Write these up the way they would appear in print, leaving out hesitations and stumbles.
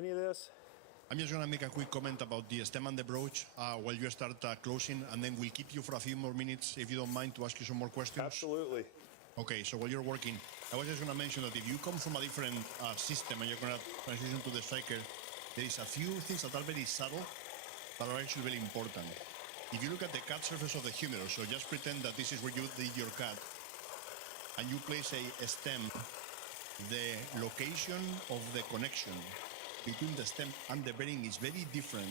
any of this? I'm just going to make a quick comment about the stem and the broach while you start closing, and then we'll keep you for a few more minutes, if you don't mind, to ask you some more questions. Absolutely. Okay, so while you're working, I was just going to mention that if you come from a different system and you're going to transition to the striker, there is a few things that are very subtle, but are actually very important. If you look at the cut surface of the humerus, so just pretend that this is where you did your cut, and you place a stem, the location of the connection between the stem and the bearing is very different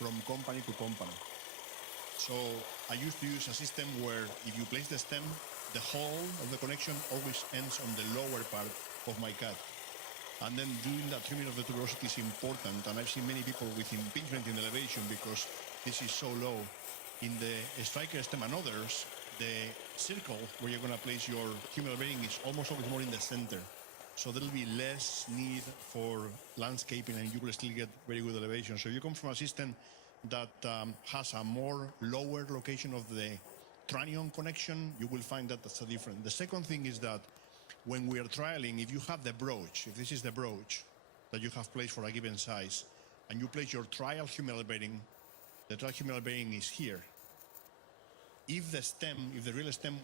from company to company. So I used to use a system where if you place the stem, the whole of the connection always ends on the lower part of my cut. And then doing that trimming of the tuberosity is important, and I've seen many people with impingement in elevation because this is so low. In the striker stem and others, the circle where you're going to place your humeral bearing is almost always more in the center. So there'll be less need for landscaping, and you will still get very good elevation. So you come from a system that has a more lower location of the tranion connection, you will find that that's a different. The second thing is that when we are trialing, if you have the broach, if this is the broach that you have placed for a given size, and you place your trial humeral bearing, the trial humeral bearing is here. If the stem, if the real stem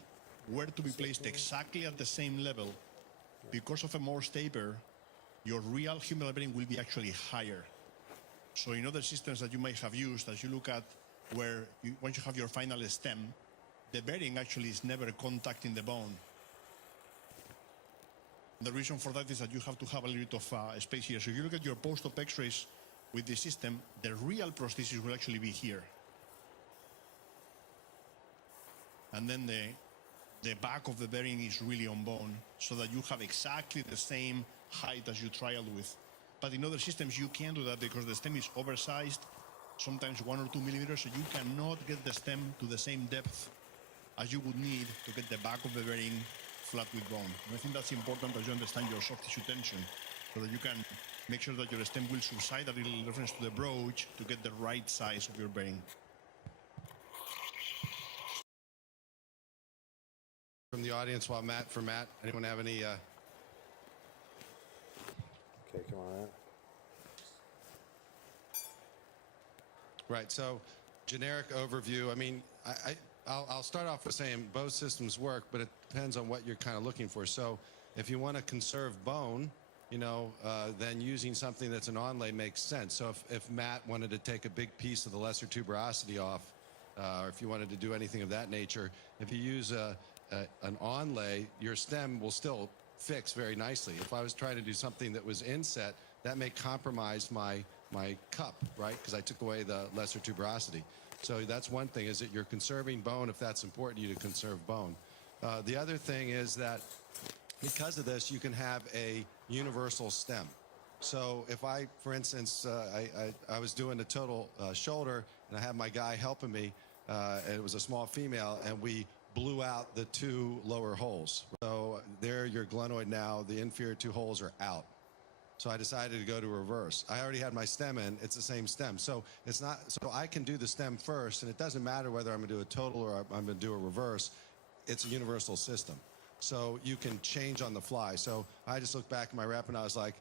were to be placed exactly at the same level, because of a Morse taper, your real humeral bearing will be actually higher. So in other systems that you might have used, as you look at where once you have your final stem, the bearing actually is never contacting the bone. The reason for that is that you have to have a little bit of space here. So if you look at your post-op x-rays with this system, the real prosthesis will actually be here. And then the back of the bearing is really on bone, so that you have exactly the same height as you trialed with. But in other systems, you can't do that because the stem is oversized, sometimes 1 or 2 millimeters, so you cannot get the stem to the same depth as you would need to get the back of the bearing flat with bone. And I think that's important as you understand your soft tissue tension, so that you can make sure that your stem will subside a little in reference to the broach to get the right size of your bearing. From the audience, while for Matt, anyone have any? Okay, come on. Right. So, generic overview. I mean, I'll start off with saying both systems work, but it depends on what you're kind of looking for. So, if you want to conserve bone, you know, then using something that's an onlay makes sense. So, if Matt wanted to take a big piece of the lesser tuberosity off, or if you wanted to do anything of that nature, if you use an onlay, your stem will still fix very nicely. If I was trying to do something that was inset, that may compromise my cup, right? Because I took away the lesser tuberosity. So that's one thing, is that you're conserving bone if that's important to you to conserve bone. The other thing is that because of this, you can have a universal stem. So if I, for instance, I was doing a total shoulder, and I had my guy helping me, and it was a small female, and we blew out the 2 lower holes. So there, your glenoid now, the inferior 2 holes are out. So I decided to go to reverse. I already had my stem in, it's the same stem. So it's not, so I can do the stem first, and it doesn't matter whether I'm gonna do a total or I'm gonna do a reverse. It's a universal system. So you can change on the fly. So I just looked back at my rep and I was like,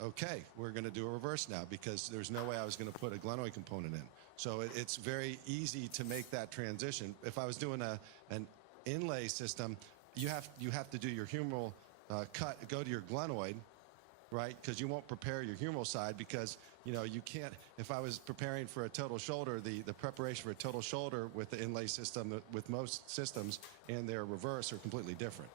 okay, we're gonna do a reverse now, because there's no way I was gonna put a glenoid component in. So it's very easy to make that transition. If I was doing an inlay system, you have to do your humeral cut, go to your glenoid, right? Because you won't prepare your humeral side, because you know you can't. If I was preparing for a total shoulder, the preparation for a total shoulder with the inlay system, with most systems and their reverse, are completely different.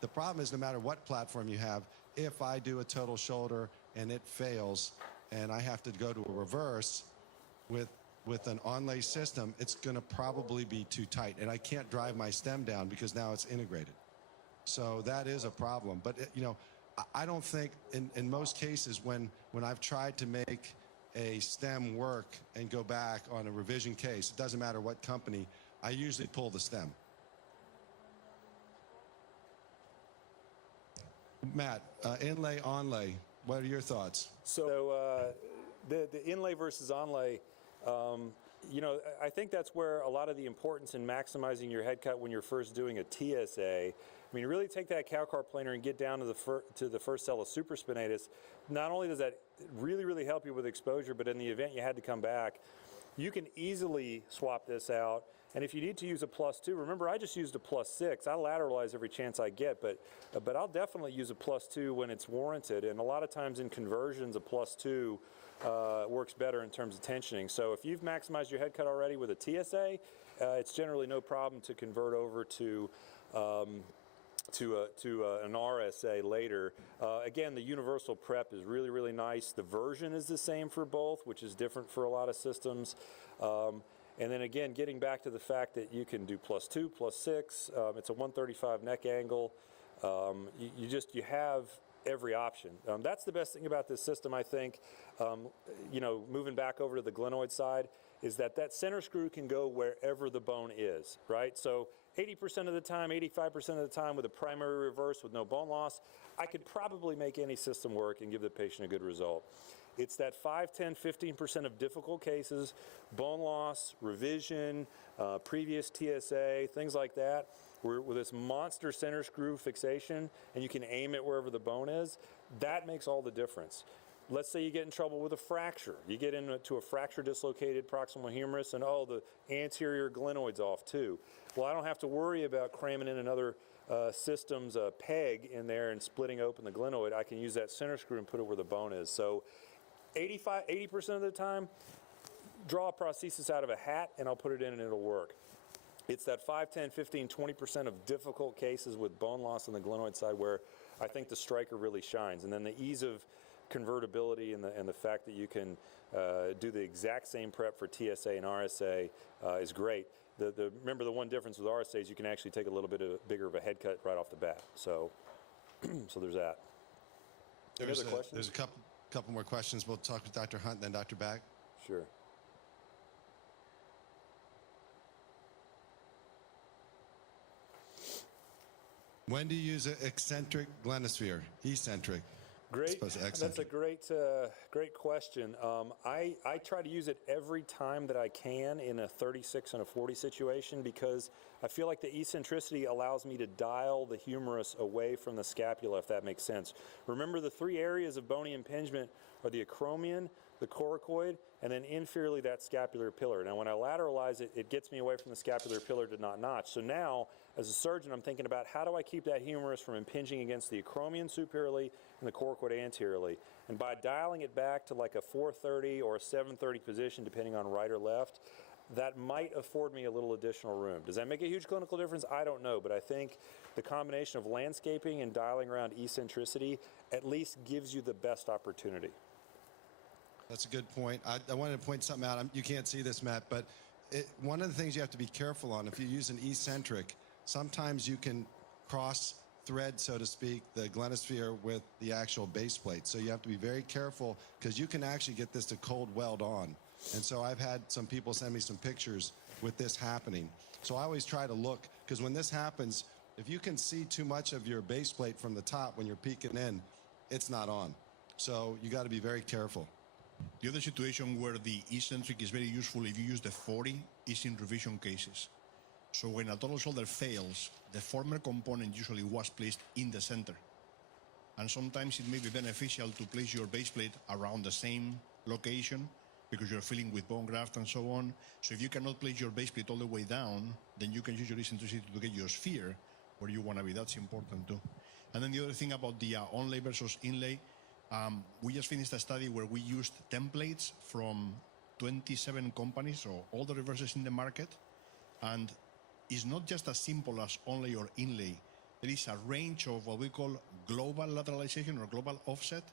The problem is, no matter what platform you have, if I do a total shoulder and it fails and I have to go to a reverse with an onlay system, it's going to probably be too tight, and I can't drive my stem down because now it's integrated. So that is a problem. But you know, I don't think in most cases when I've tried to make a stem work and go back on a revision case, it doesn't matter what company, I usually pull the stem. Matt, inlay, onlay, what are your thoughts? So the inlay versus onlay, you know, I think that's where a lot of the importance in maximizing your head cut when you're first doing a TSA. I mean, really take that cow car planer and get down to the first cell of supraspinatus. Not only does that really help you with exposure, but in the event you had to come back, you can easily swap this out. And if you need to use a +2, remember I just used a +6. I lateralize every chance I get, but I'll definitely use a +2 when it's warranted. And a lot of times in conversions, a +2 works better in terms of tensioning. So if you've maximized your head cut already with a TSA, it's generally no problem to convert over to an RSA later. Again, the universal prep is really nice. The version is the same for both, which is different for a lot of systems. And then again, getting back to the fact that you can do +2, +6, it's a 135 neck angle. You have every option. That's the best thing about this system, I think. You know, moving back over to the glenoid side, is that center screw can go wherever the bone is, right? So 80% of the time, 85% of the time with a primary reverse with no bone loss, I could probably make any system work and give the patient a good result. It's that 5, 10, 15% of difficult cases, bone loss, revision, previous TSA, things like that, where with this monster center screw fixation, and you can aim it wherever the bone is, that makes all the difference. Let's say you get in trouble with a fracture. You get into a fracture dislocated proximal humerus, and oh, the anterior glenoid's off too. Well, I don't have to worry about cramming in another system's peg in there and splitting open the glenoid. I can use that center screw and put it where the bone is. So 80% of the time, draw a prosthesis out of a hat and I'll put it in and it'll work. It's that 5, 10, 15, 20% of difficult cases with bone loss on the glenoid side where I think the striker really shines. And then the ease of convertibility and the fact that you can do the exact same prep for TSA and RSA is great. Remember, the one difference with RSA is you can actually take a little bit bigger of a head cut right off the bat. So, so there's that. Any other questions? There's a couple more questions. We'll talk with Dr. Hunt and then Dr. Back. Sure. When do you use an eccentric glenosphere? Eccentric. Great. That's a great question. I try to use it every time that I can in a 36 and a 40 situation because I feel like the eccentricity allows me to dial the humerus away from the scapula, if that makes sense. Remember, the three areas of bony impingement are the acromion, the coracoid, and then inferiorly that scapular pillar. Now, when I lateralize it, it gets me away from the scapular pillar to not notch. So now, as a surgeon, I'm thinking about how do I keep that humerus from impinging against the acromion superiorly and the coracoid anteriorly. And by dialing it back to like a 430 or a 730 position, depending on right or left, that might afford me a little additional room. Does that make a huge clinical difference? I don't know, but I think the combination of landscaping and dialing around eccentricity at least gives you the best opportunity. That's a good point. I wanted to point something out. You can't see this, Matt, but one of the things you have to be careful on, if you use an eccentric, sometimes you can cross thread, so to speak, the glenosphere with the actual base plate. So you have to be very careful because you can actually get this to cold weld on. And so I've had some people send me some pictures with this happening. So I always try to look, because when this happens, if you can see too much of your base plate from the top when you're peeking in, it's not on. So you got to be very careful. The other situation where the eccentric is very useful if you use the 40 is in revision cases. So when a total shoulder fails, the former component usually was placed in the center. And sometimes it may be beneficial to place your base plate around the same location because you're filling with bone graft and so on. So if you cannot place your base plate all the way down, then you can use your eccentricity to get your sphere where you want to be. That's important too. And then the other thing about the onlay versus inlay, we just finished a study where we used templates from 27 companies, so all the reverses in the market. And it's not just as simple as onlay or inlay. There is a range of what we call global lateralization or global offset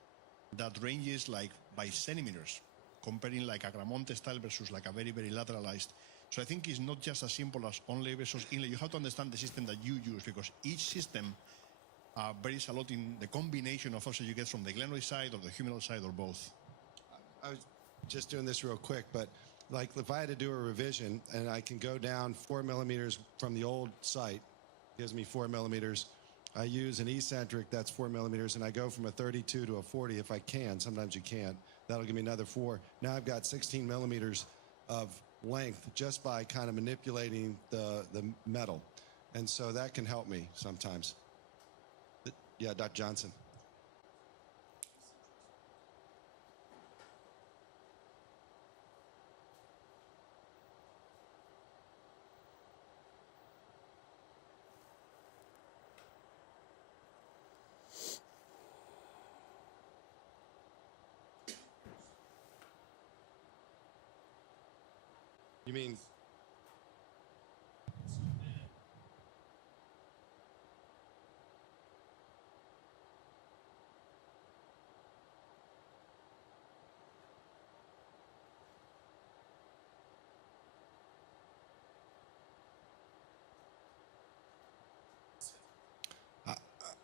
that ranges like by centimeters, comparing like a Gramonte style versus like a very, very lateralized. So I think it's not just as simple as onlay versus inlay. You have to understand the system that you use because each system varies a lot in the combination of offset you get from the glenoid side or the humeral side or both. I was just doing this real quick, but like if I had to do a revision and I can go down 4 millimeters from the old site, gives me 4 millimeters. I use an eccentric that's 4 millimeters, and I go from a 32 to a 40 if I can. Sometimes you can't. That'll give me another 4. Now I've got 16 millimeters of length just by kind of manipulating the metal. And so that can help me sometimes. Yeah, Dr. Johnson. You mean?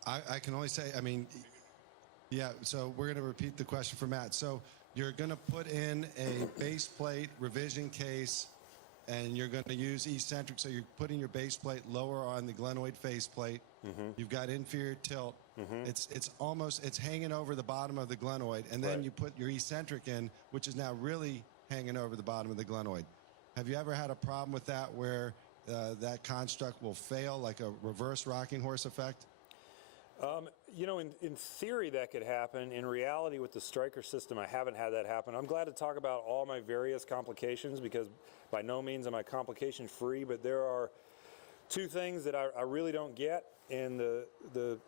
I can only say, I mean, yeah, so we're going to repeat the question for Matt. So you're going to put in a base plate revision case, and you're going to use eccentric. So you're putting your base plate lower on the glenoid faceplate. You've got inferior tilt. It's hanging over the bottom of the glenoid, and then you put your eccentric in, which is now really hanging over the bottom of the glenoid. Have you ever had a problem with that where that construct will fail, like a reverse rocking horse effect? You know, in theory that could happen. In reality, with the striker system, I haven't had that happen. I'm glad to talk about all my various complications because by no means am I complication free, but there are two things that I really don't get, and the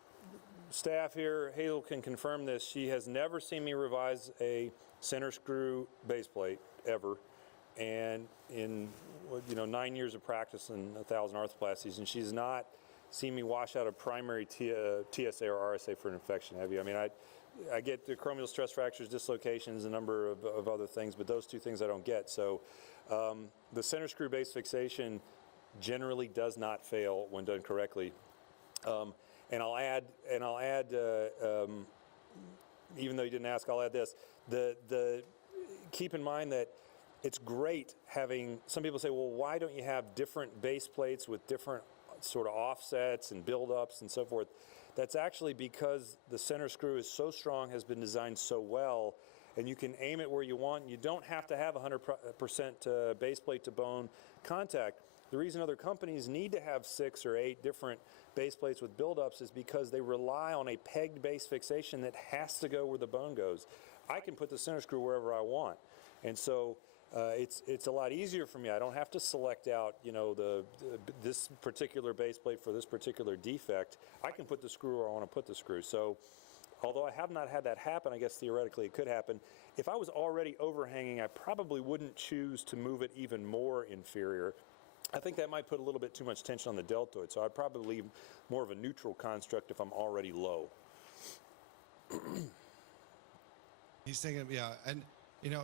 staff here, Hazel, can confirm this. She has never seen me revise a center screw base plate ever, and in 9 years of practice and 1,000 arthroplasties, and she's not seen me wash out a primary TSA or RSA for an infection. Have you? I mean, I get the acromial stress fractures, dislocations, a number of other things, but those two things I don't get. So the center screw base fixation generally does not fail when done correctly. And I'll add, even though you didn't ask, I'll add this. Keep in mind that it's great having, some people say, well, why don't you have different base plates with different sort of offsets and buildups and so forth? That's actually because the center screw is so strong, has been designed so well, and you can aim it where you want. You don't have to have 100% base plate to bone contact. The reason other companies need to have 6 or 8 different base plates with buildups is because they rely on a pegged base fixation that has to go where the bone goes. I can put the center screw wherever I want, and so it's a lot easier for me. I don't have to select out, this particular base plate for this particular defect. I can put the screw where I want to put the screw. So, although I have not had that happen, I guess theoretically it could happen. If I was already overhanging, I probably wouldn't choose to move it even more inferior. I think that might put a little bit too much tension on the deltoid, so I'd probably leave more of a neutral construct if I'm already low. He's thinking, yeah, and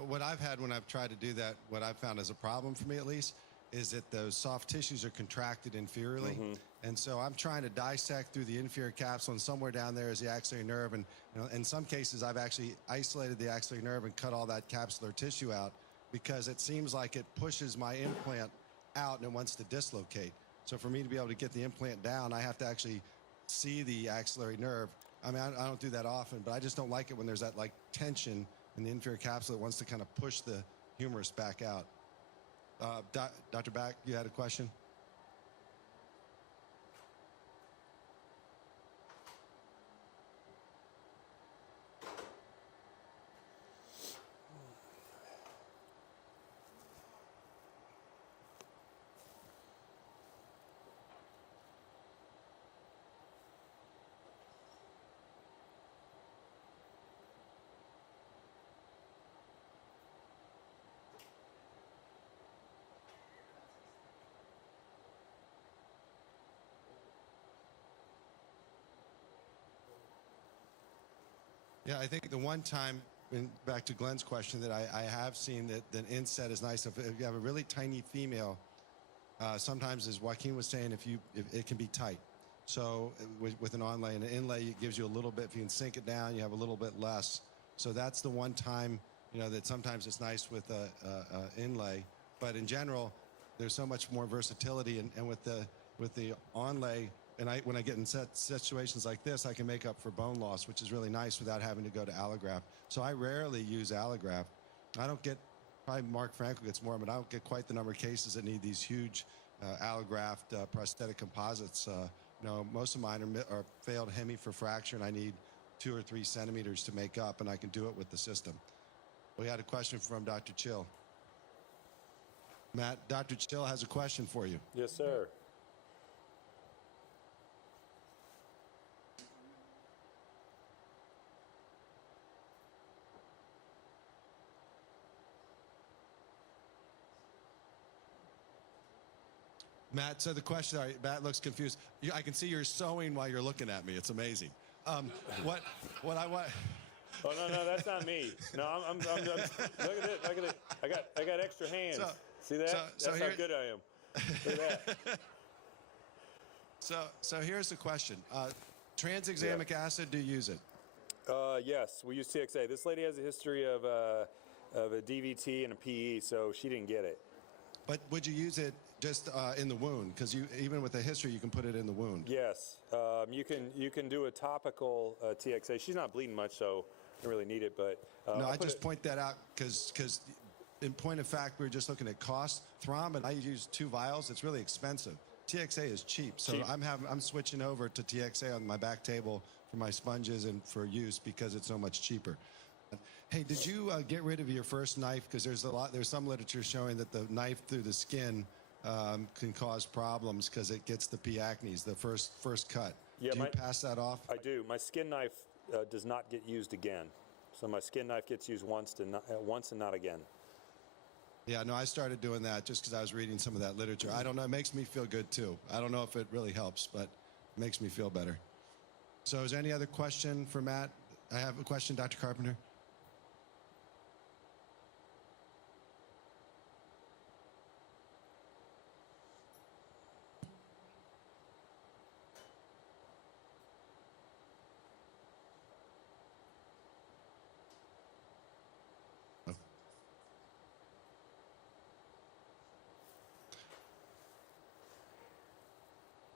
what I've had when I've tried to do that, what I've found as a problem for me at least, is that those soft tissues are contracted inferiorly. And so I'm trying to dissect through the inferior capsule, and somewhere down there is the axillary nerve. And in some cases, I've actually isolated the axillary nerve and cut all that capsular tissue out because it seems like it pushes my implant out and it wants to dislocate. So for me to be able to get the implant down, I have to actually see the axillary nerve. I mean, I don't do that often, but I just don't like it when there's that tension in the inferior capsule that wants to kind of push the humerus back out. Dr. Back, you had a question? Yeah, I think the one time, back to Glenn's question, that I have seen that the inset is nice. If you have a really tiny female, sometimes, as Joaquin was saying, if it can be tight. So with an onlay and an inlay, it gives you a little bit. If you can sink it down, you have a little bit less. So that's the one time, that sometimes it's nice with a inlay. But in general, there's so much more versatility, and with the onlay, and when I get in situations like this, I can make up for bone loss, which is really nice without having to go to allograft. So I rarely use allograft. I don't get, probably Mark Frankel gets more, but I don't get quite the number of cases that need these huge allograft prosthetic composites. Most of mine are failed hemi for fracture, and I need 2 or 3 centimeters to make up, and I can do it with the system. We had a question from Dr. Chill. Matt, Dr. Chill has a question for you. Yes, sir. Matt, so the question, all right, Matt looks confused. I can see you're sewing while you're looking at me. It's amazing. What I want. Oh no, that's not me. No, I'm look at it. I got extra hands. See that? That's how good I am. Look at that. So here's the question. Tranexamic acid, do you use it? Yes, we use TXA. This lady has a history of a DVT and a PE, so she didn't get it. But would you use it just in the wound? Because even with a history, you can put it in the wound. Yes, you can do a topical TXA. She's not bleeding much, so I don't really need it. But no, I just point that out because in point of fact, we were just looking at cost. Thrombin, I use 2 vials. It's really expensive. TXA is cheap, so I'm switching over to TXA on my back table for my sponges and for use because it's so much cheaper. Hey, did you get rid of your first knife? Because there's some literature showing that the knife through the skin can cause problems because it gets the P. acnes, the first cut. Yeah, do you pass that off? I do. My skin knife does not get used again. So my skin knife gets used once and not again. Yeah, no, I started doing that just because I was reading some of that literature. I don't know. It makes me feel good, too. I don't know if it really helps, but it makes me feel better. So is there any other question for Matt? I have a question, Dr. Carpenter.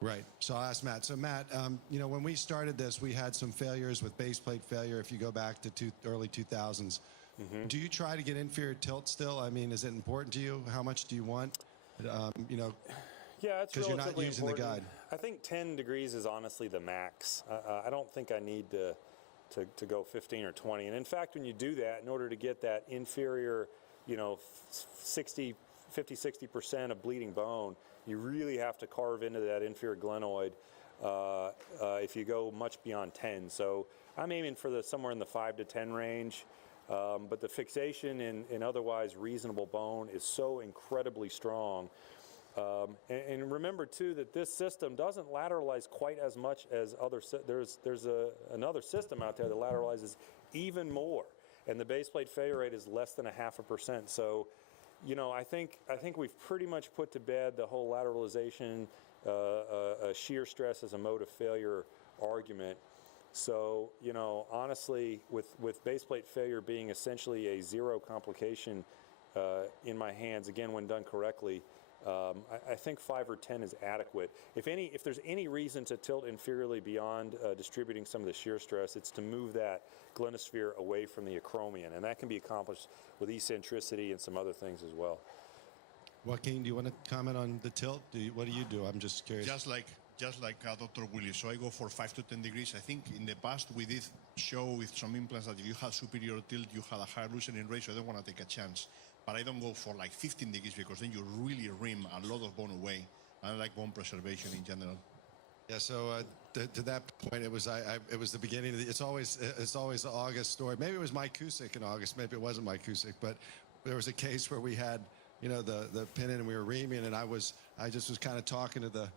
Right. So I'll ask Matt. So Matt, when we started this, we had some failures with base plate failure. If you go back to early 2000s, do you try to get inferior tilt still? I mean, is it important to you? How much do you want? Yeah, it's because you're not relatively using important. the guide. I think 10 degrees is honestly the max. I don't think I need to go 15 or 20. And in fact, when you do that, in order to get that inferior, 50-60% of bleeding bone, you really have to carve into that inferior glenoid if you go much beyond 10. So I'm aiming for somewhere in the 5 to 10 range. But the fixation in otherwise reasonable bone is so incredibly strong. And remember too that this system doesn't lateralize quite as much as there's another system out there that lateralizes even more, and the base plate failure rate is less than 0.5%. So, I think we've pretty much put to bed the whole lateralization, shear stress as a mode of failure argument. So, honestly, with base plate failure being essentially a 0 complication in my hands, again, when done correctly, I think 5 or 10 is adequate. If there's any reason to tilt inferiorly beyond distributing some of the shear stress, it's to move that glenosphere away from the acromion, and that can be accomplished with eccentricity and some other things as well. Joaquin, do you want to comment on the tilt? What do you do? I'm just curious. Just like Dr. Willis, so I go for 5 to 10 degrees. I think in the past we did show with some implants that if you have superior tilt, you had a higher loosening rate, so I don't want to take a chance. But I don't go for like 15 degrees because then you really rim a lot of bone away. I like bone preservation in general. Yeah. So to that point, it was the beginning of it's always the August story. Maybe it was Mike Cusick in August. Maybe it wasn't Mike Cusick, but there was a case where we had the pin in and we were reaming, and I just was kind of talking to the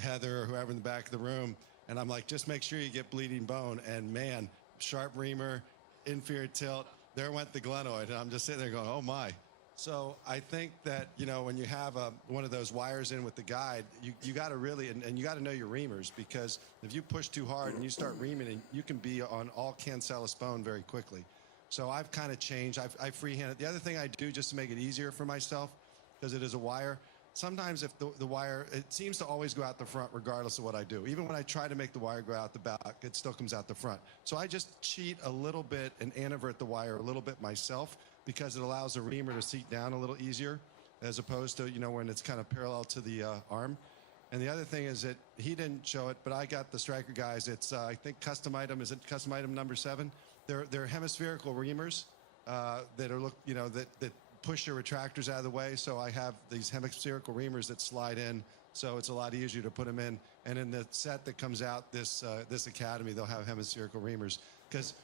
Heather or whoever in the back of the room, and I'm like, just make sure you get bleeding bone. And man, sharp reamer, inferior tilt, there went the glenoid, and I'm just sitting there going, oh my. So I think that, when you have one of those wires in with the guide, you got to really, and you got to know your reamers, because if you push too hard and you start reaming, you can be on all cancellous bone very quickly. So I've kind of changed. I freehand it. The other thing I do just to make it easier for myself, because it is a wire, sometimes if the wire, it seems to always go out the front regardless of what I do. Even when I try to make the wire go out the back, it still comes out the front. So I just cheat a little bit and antivert the wire a little bit myself because it allows the reamer to seat down a little easier as opposed to, when it's kind of parallel to the arm. And the other thing is that he didn't show it, but I got the Striker guys. It's, I think, custom item. Is it custom item number 7? They're hemispherical reamers that are, that push your retractors out of the way. So I have these hemispherical reamers that slide in, so it's a lot easier to put them in. And in the set that comes out this Academy, they'll have hemispherical reamers because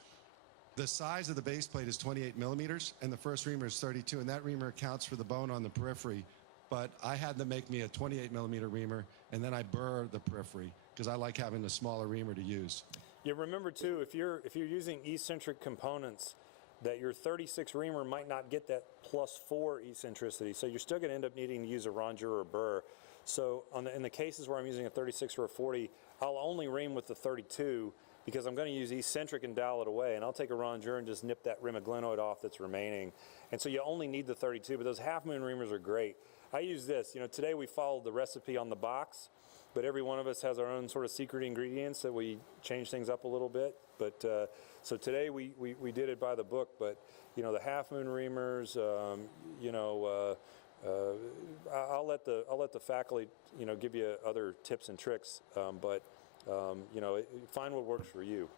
the size of the base plate is 28 millimeters, and the first reamer is 32, and that reamer accounts for the bone on the periphery. But I had them make me a 28 millimeter reamer, and then I burr the periphery because I like having a smaller reamer to use. Yeah, remember too, if you're using eccentric components, that your 36 reamer might not get that +4 eccentricity, so you're still going to end up needing to use a rongeur or burr. So in the cases where I'm using a 36 or a 40, I'll only ream with the 32 because I'm going to use eccentric and dial it away, and I'll take a rongeur and just nip that rim of glenoid off that's remaining. And so you only need the 32, but those half-moon reamers are great. I use this. Today we followed the recipe on the box, but every one of us has our own sort of secret ingredients that we change things up a little bit. But so today we did it by the book. But the half moon reamers, I'll let the faculty give you other tips and tricks. But find what works for you.